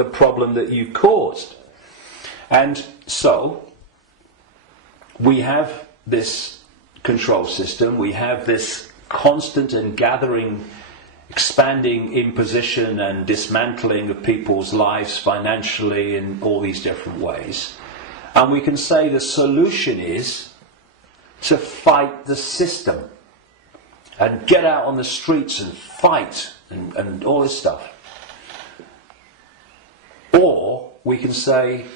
the problem that you've caused. And so we have this control system, we have this constant and gathering, expanding imposition and dismantling of people's lives financially in all these different ways. And we can say the solution is to fight the system and get out on the streets and fight and all this stuff. Or we can say,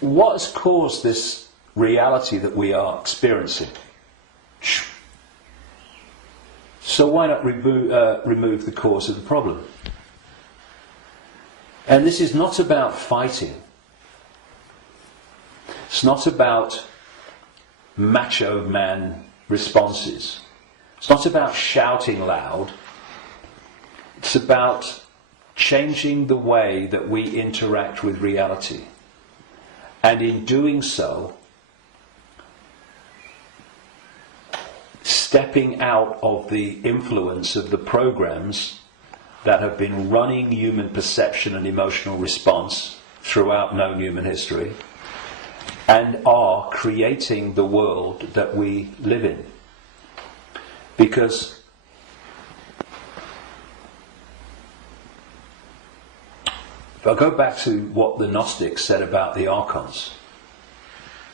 what has caused this reality that we are experiencing? So why not remove the cause of the problem? And this is not about fighting. It's not about macho man responses. It's not about shouting loud. It's about changing the way that we interact with reality. And in doing so, stepping out of the influence of the programs that have been running human perception and emotional response throughout known human history, and are creating the world that we live in. Because if I go back to what the Gnostics said about the archons,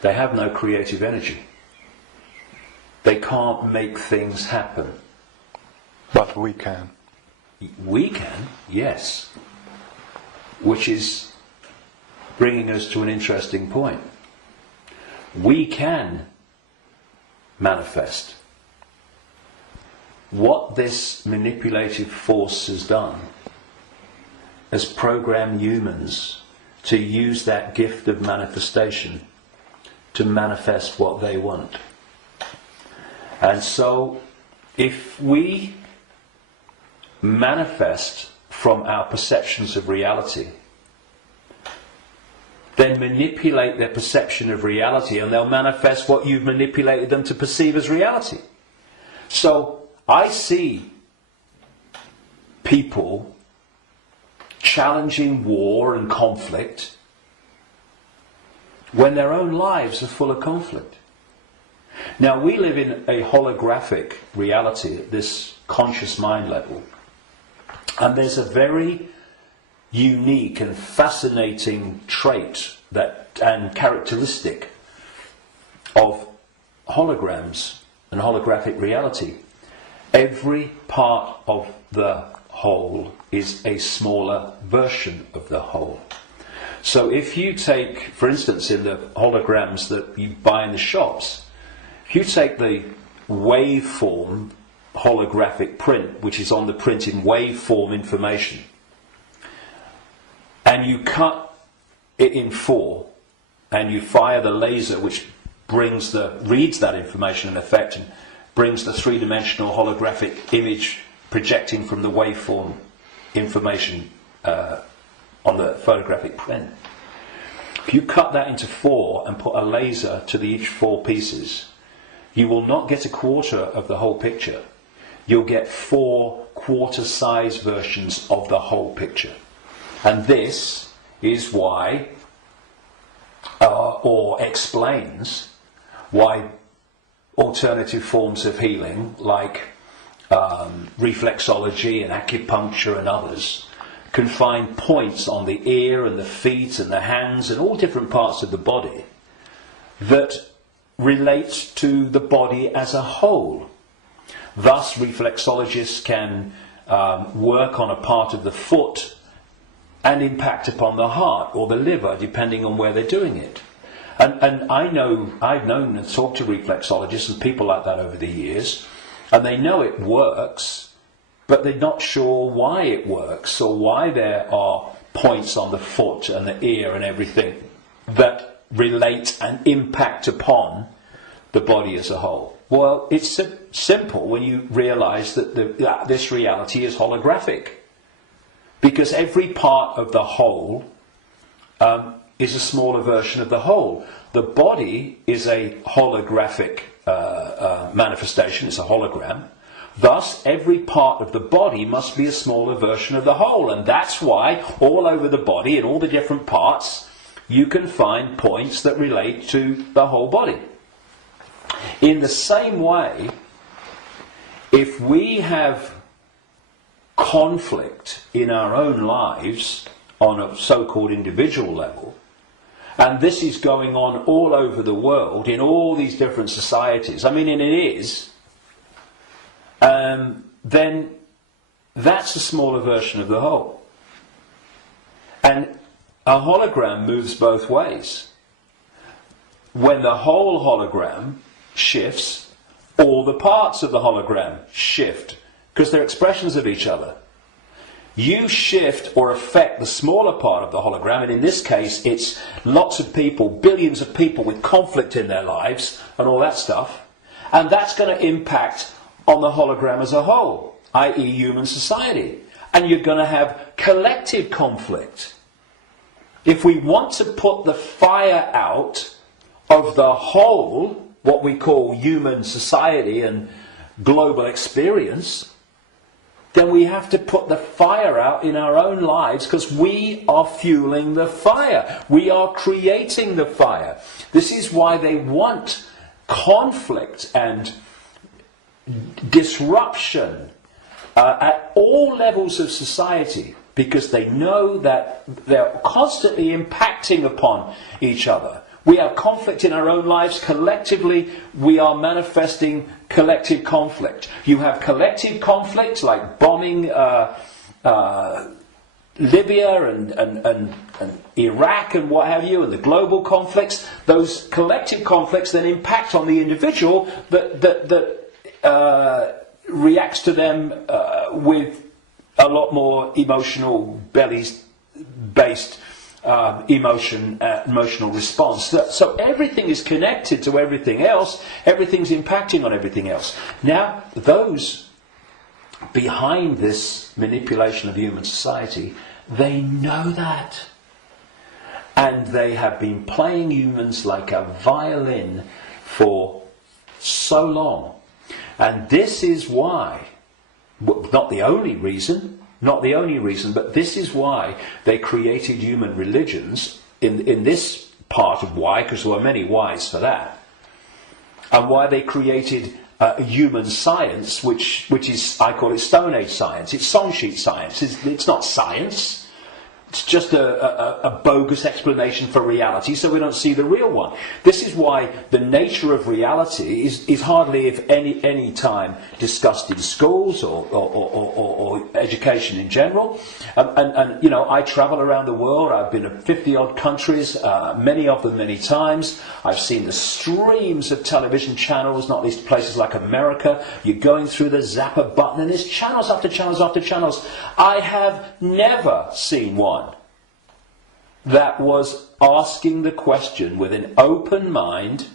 they have no creative energy. They can't make things happen. But we can. We can, yes. Which is bringing us to an interesting point. We can manifest. What this manipulative force has done has programmed humans to use that gift of manifestation to manifest what they want. And so, if we manifest from our perceptions of reality, then manipulate their perception of reality, and they'll manifest what you've manipulated them to perceive as reality. So, I see people challenging war and conflict when their own lives are full of conflict. Now, we live in a holographic reality at this conscious mind level, and there's a very unique and fascinating trait and characteristic of holograms and holographic reality. Every part of the whole is a smaller version of the whole. So if you take, for instance, in the holograms that you buy in the shops, if you take the waveform holographic print, which is on the print in waveform information, and you cut it in four, and you fire the laser which reads that information in effect and brings the three-dimensional holographic image projecting from the waveform information on the photographic print. If you cut that into four and put a laser to each four pieces, you will not get a quarter of the whole picture. You'll get 4 quarter-size versions of the whole picture. And this is why, or explains why alternative forms of healing, like reflexology and acupuncture and others, can find points on the ear and the feet and the hands and all different parts of the body that relate to the body as a whole. Thus, reflexologists can work on a part of the foot and impact upon the heart or the liver, depending on where they're doing it. And I've known and talked to reflexologists and people like that over the years, and they know it works, but they're not sure why it works or why there are points on the foot and the ear and everything that relate and impact upon the body as a whole. Well, it's simple when you realise that this reality is holographic, because every part of the whole is a smaller version of the whole. The body is a holographic manifestation, it's a hologram. Thus, every part of the body must be a smaller version of the whole. And that's why all over the body, in all the different parts, you can find points that relate to the whole body. In the same way, if we have conflict in our own lives on a so-called individual level, and this is going on all over the world in all these different societies, and it is, then that's a smaller version of the whole. And a hologram moves both ways. When the whole hologram shifts, all the parts of the hologram shift, because they're expressions of each other. You shift or affect the smaller part of the hologram, and in this case it's lots of people, billions of people with conflict in their lives and all that stuff, and that's going to impact on the hologram as a whole, i.e. human society. And you're going to have collective conflict. If we want to put the fire out of the whole, what we call human society and global experience, then we have to put the fire out in our own lives, because we are fueling the fire. We are creating the fire. This is why they want conflict and disruption at all levels of society, because they know that they're constantly impacting upon each other. We have conflict in our own lives. Collectively, we are manifesting collective conflict. You have collective conflict like bombing Libya and Iraq and what have you, and the global conflicts. Those collective conflicts then impact on the individual that reacts to them with a lot more emotional, based emotional response. So everything is connected to everything else. Everything's impacting on everything else. Now, those behind this manipulation of human society, they know that. And they have been playing humans like a violin for so long. And this is why, not the only reason, but this is why they created human religions in this part of why, because there were many whys for that, and why they created human science, which is, I call it Stone Age science. It's song sheet science. It's not science. It's just a bogus explanation for reality, so we don't see the real one. This is why the nature of reality is hardly, if any time, discussed in schools or education in general. And I travel around the world. I've been to 50-odd countries, many of them many times. I've seen the streams of television channels, not least places like America. You're going through the zapper button, and there's channels after channels after channels. I have never seen one that was asking the question with an open mind: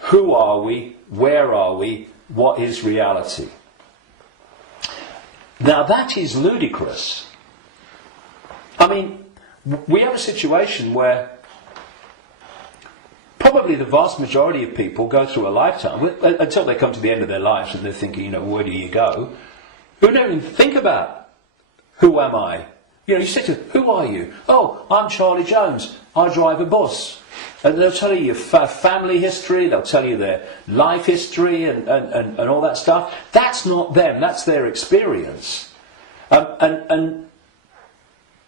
who are we? Where are we? What is reality? Now that is ludicrous. We have a situation where probably the vast majority of people go through a lifetime, until they come to the end of their lives and they're thinking, where do you go? Who don't even think about, who am I? You say to them, who are you? Oh, I'm Charlie Jones. I drive a bus. And they'll tell you your family history, they'll tell you their life history and all that stuff. That's not them, that's their experience. And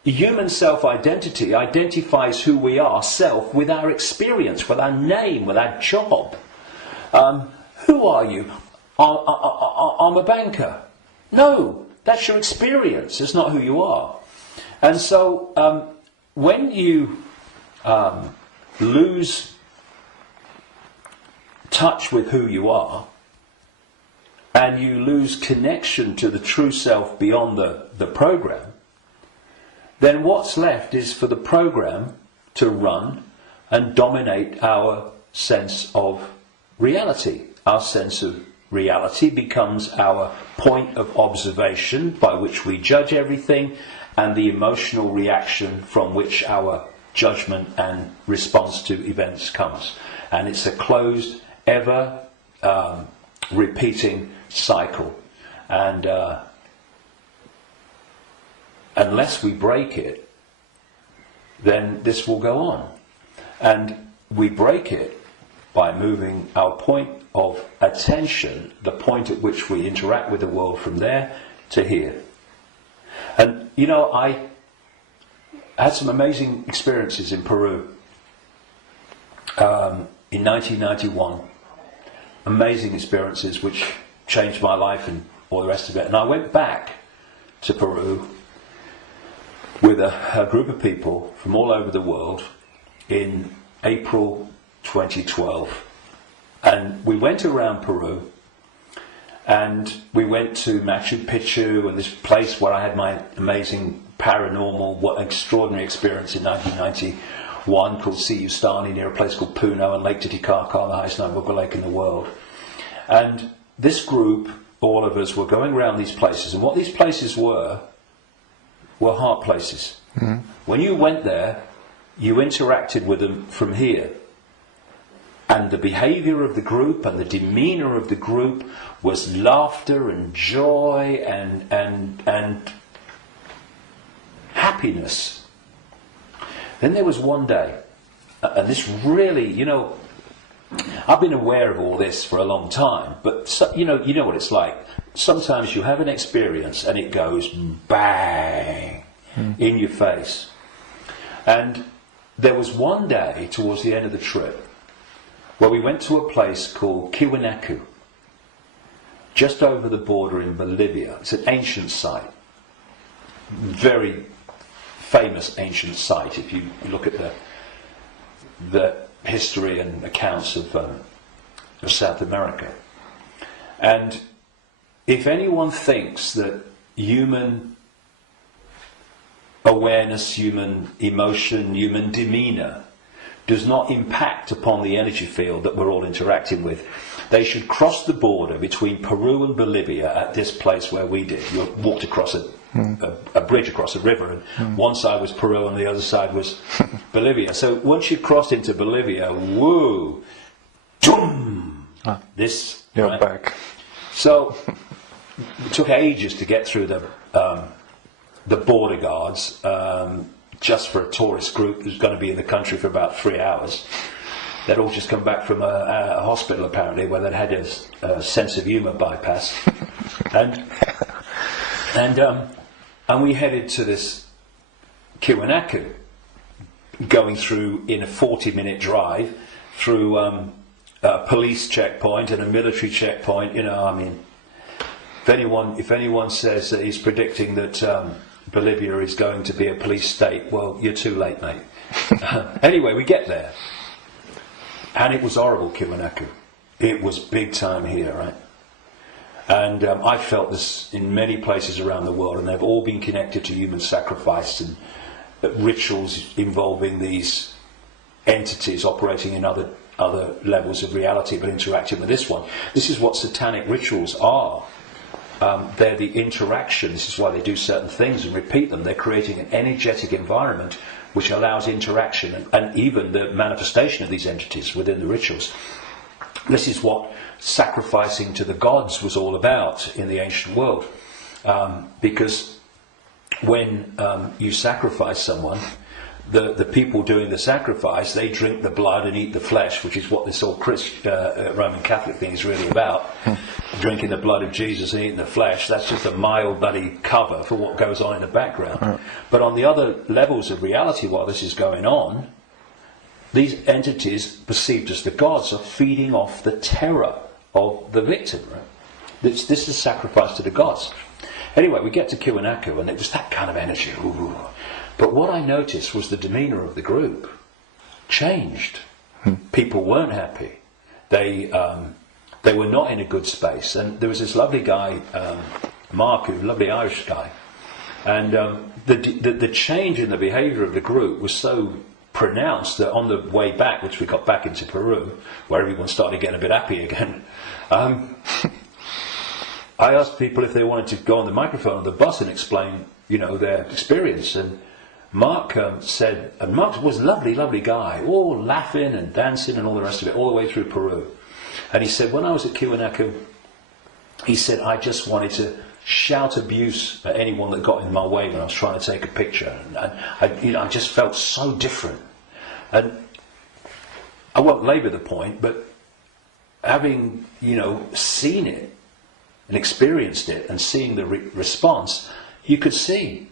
human self-identity identifies who we are, self, with our experience, with our name, with our job. Who are you? I'm a banker. No, that's your experience, it's not who you are. And so when you lose touch with who you are, and you lose connection to the true self beyond the program, then what's left is for the program to run and dominate our sense of reality. Our sense of reality becomes our point of observation by which we judge everything, and the emotional reaction from which our judgment and response to events comes. And it's a closed, ever repeating cycle. And unless we break it, then this will go on. And we break it by moving our point of attention, the point at which we interact with the world, from there to here. And you know, I had some amazing experiences in Peru in 1991. Amazing experiences which changed my life and all the rest of it. And I went back to Peru with a group of people from all over the world in April 2012. And we went around Peru, and we went to Machu Picchu, and this place where I had my amazing paranormal, what extraordinary experience in 1991 called Siyustani, near a place called Puno, and Lake Titicaca, the highest known lake in the world. And this group, all of us, were going around these places, and what these places were heart places. Mm-hmm. When you went there, you interacted with them from here. And the behaviour of the group and the demeanour of the group was laughter and joy and happiness. Then there was one day, and this really, you know, I've been aware of all this for a long time, but you know what it's like. Sometimes you have an experience and it goes bang in your face. And there was one day towards the end of the trip where we went to a place called Tiwanaku, just over the border in Bolivia. It's an ancient site, very famous ancient site if you look at the history and accounts of South America. And if anyone thinks that human awareness, human emotion, human demeanour does not impact upon the energy field that we're all interacting with, they should cross the border between Peru and Bolivia at this place where we did. You walked across a bridge across a river, and one side was Peru and the other side was Bolivia. So once you crossed into Bolivia, woo, boom, this, you're right? Back. So it took ages to get through the border guards, just for a tourist group who's going to be in the country for about 3 hours. They'd all just come back from a hospital, apparently, where they'd had a sense of humour bypass. And we headed to this Tiwanaku, going through in a 40-minute drive through a police checkpoint and a military checkpoint. You know, I mean, if anyone says that he's predicting that Bolivia is going to be a police state, well, you're too late, mate. Anyway, we get there, and it was horrible, Tiwanaku. It was big time here, right? And I felt this in many places around the world, and they've all been connected to human sacrifice and rituals involving these entities operating in other levels of reality, but interacting with this one. This is what satanic rituals are. They're the interaction. This is why they do certain things and repeat them. They're creating an energetic environment which allows interaction and even the manifestation of these entities within the rituals. This is what sacrificing to the gods was all about in the ancient world. Because when you sacrifice someone, the people doing the sacrifice, they drink the blood and eat the flesh, which is what this whole Roman Catholic thing is really about. Drinking the blood of Jesus and eating the flesh, that's just a mild bloody cover for what goes on in the background. But on the other levels of reality, while this is going on, these entities, perceived as the gods, are feeding off the terror of the victim. Right? This is sacrifice to the gods. Anyway, we get to Tiwanaku, and it was that kind of energy. Ooh. But what I noticed was the demeanour of the group changed. People weren't happy. They were not in a good space. And there was this lovely guy, Mark, who's a lovely Irish guy. And the change in the behaviour of the group was so pronounced that on the way back, which we got back into Peru, where everyone started getting a bit happy again, I asked people if they wanted to go on the microphone on the bus and explain, their experience. And Mark said, and Mark was a lovely guy, all laughing and dancing and all the rest of it, all the way through Peru. And he said, when I was at Tiwanaku, he said, I just wanted to shout abuse at anyone that got in my way when I was trying to take a picture. And I just felt so different. And I won't labour the point, but having, seen it and experienced it and seeing the response, you could see